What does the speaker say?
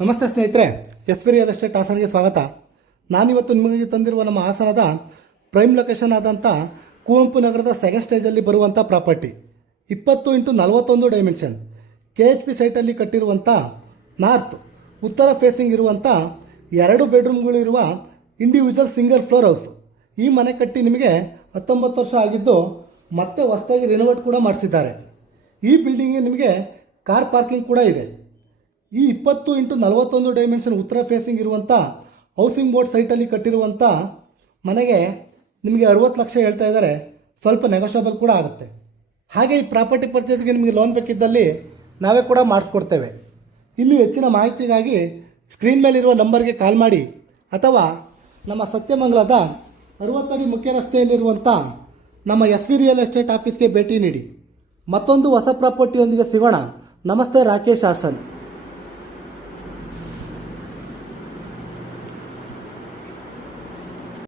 ನಮಸ್ತೆ ಸ್ನೇಹಿತರೆ, S real estate ಹಾಸನ್ಗೆ ಸ್ವಾಗತ. ನಾನಿವತ್ತು ನಿಮಗೆ ತಂದಿರುವ ನಮ್ಮ ಹಾಸನದ ಪ್ರೈಮ್ ಲೊಕೇಶನ್ ಆದಂಥ ಕುವೆಂಪು ನಗರದ ಸೆಕೆಂಡ್ ಸ್ಟೇಜಲ್ಲಿ ಬರುವಂಥ ಪ್ರಾಪರ್ಟಿ 20x41 ಡೈಮೆನ್ಷನ್ KHP ಸೈಟಲ್ಲಿ ಕಟ್ಟಿರುವಂಥ ನಾರ್ತ್ ಉತ್ತರ ಫೇಸಿಂಗ್ ಇರುವಂಥ 2 ಬೆಡ್ರೂಮ್ಗಳಿರುವ ಇಂಡಿವಿಜುವಲ್ ಸಿಂಗಲ್ ಫ್ಲೋರ್ ಹೌಸ್. ಈ ಮನೆ ಕಟ್ಟಿ ನಿಮಗೆ 19 ವರ್ಷ ಆಗಿದ್ದು ಮತ್ತೆ ಹೊಸದಾಗಿ ರಿನೋವೇಟ್ ಕೂಡ ಮಾಡಿಸಿದ್ದಾರೆ. ಈ ಬಿಲ್ಡಿಂಗ್ಗೆ ನಿಮಗೆ ಕಾರ್ ಪಾರ್ಕಿಂಗ್ ಕೂಡ ಇದೆ. ಈ 20x41 ಡೈಮೆನ್ಷನ್ ಉತ್ತರ ಫೇಸಿಂಗ್ ಇರುವಂಥ ಹೌಸಿಂಗ್ ಬೋರ್ಡ್ ಸೈಟಲ್ಲಿ ಕಟ್ಟಿರುವಂಥ ಮನೆಗೆ ನಿಮಗೆ 60 ಲಕ್ಷ ಹೇಳ್ತಾ ಇದ್ದಾರೆ. ಸ್ವಲ್ಪ ನೆಗೋಷಿಯಬಲ್ ಕೂಡ ಆಗುತ್ತೆ. ಹಾಗೆ ಈ ಪ್ರಾಪರ್ಟಿ ಪರ್ಚೇಸ್ಗೆ ನಿಮಗೆ ಲೋನ್ ಬೇಕಿದ್ದಲ್ಲಿ ನಾವೇ ಕೂಡ ಮಾಡಿಸ್ಕೊಡ್ತೇವೆ. ಇನ್ನೂ ಹೆಚ್ಚಿನ ಮಾಹಿತಿಗಾಗಿ ಸ್ಕ್ರೀನ್ ಮೇಲಿರುವ ನಂಬರ್ಗೆ ಕಾಲ್ ಮಾಡಿ ಅಥವಾ ನಮ್ಮ ಸತ್ಯಮಂಗಲದ 60 ಅಡಿ ಮುಖ್ಯ ರಸ್ತೆಯಲ್ಲಿರುವಂಥ ನಮ್ಮ ಎಸ್ ರಿಯಲ್ ಎಸ್ಟೇಟ್ ಆಫೀಸ್ಗೆ ಭೇಟಿ ನೀಡಿ. ಮತ್ತೊಂದು ಹೊಸ ಪ್ರಾಪರ್ಟಿಯೊಂದಿಗೆ ಸಿಗೋಣ. ನಮಸ್ತೆ, ರಾಕೇಶ್ ಹಾಸನ್.